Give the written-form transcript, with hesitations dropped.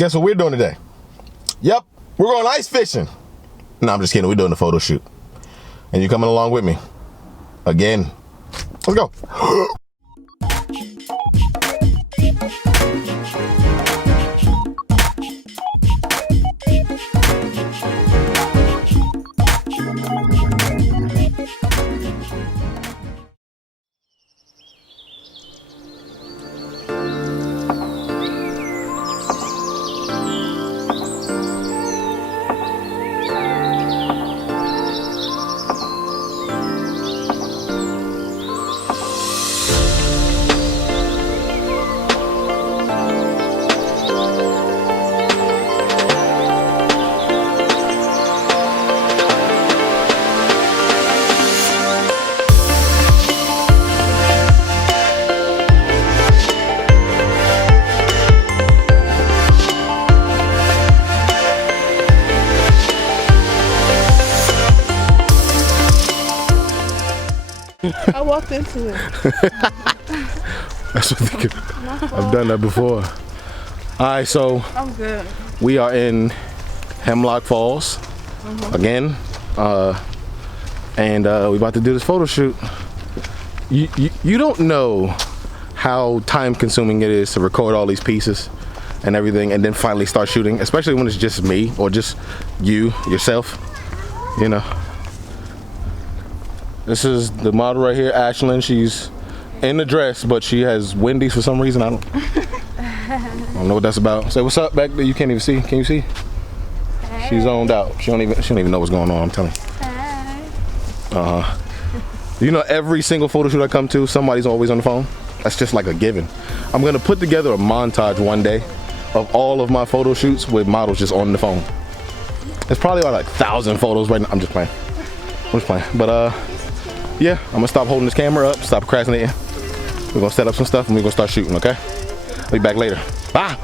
Guess what we're doing today? Yep, we're going ice fishing. No, I'm just kidding. We're doing the photo shoot. And you're coming along with me. Again. Let's go. I walked into it. That's what they could. I've done that before. Alright, so I'm good. we are in Hemlock Falls again. And we're about to do this photo shoot. You don't know how time consuming it is to record all these pieces and everything and then finally start shooting, especially when it's just me or just yourself, you know. This is the model right here, Ashlyn. She's in the dress, but she has Wendy's for some reason. I don't know what that's about. Say what's up back there. You can't even see. Can you see? Hey. She's zoned out. She don't even know what's going on. I'm telling you. Hey. You know, every single photo shoot I come to, somebody's always on the phone. That's just like a given. I'm gonna put together a montage one day of all of my photo shoots with models just on the phone. It's probably like 1,000 photos right now. I'm just playing. But yeah, I'm gonna stop holding this camera up, stop procrastinating. We're gonna set up some stuff and we're gonna start shooting, okay? I'll be back later. Bye.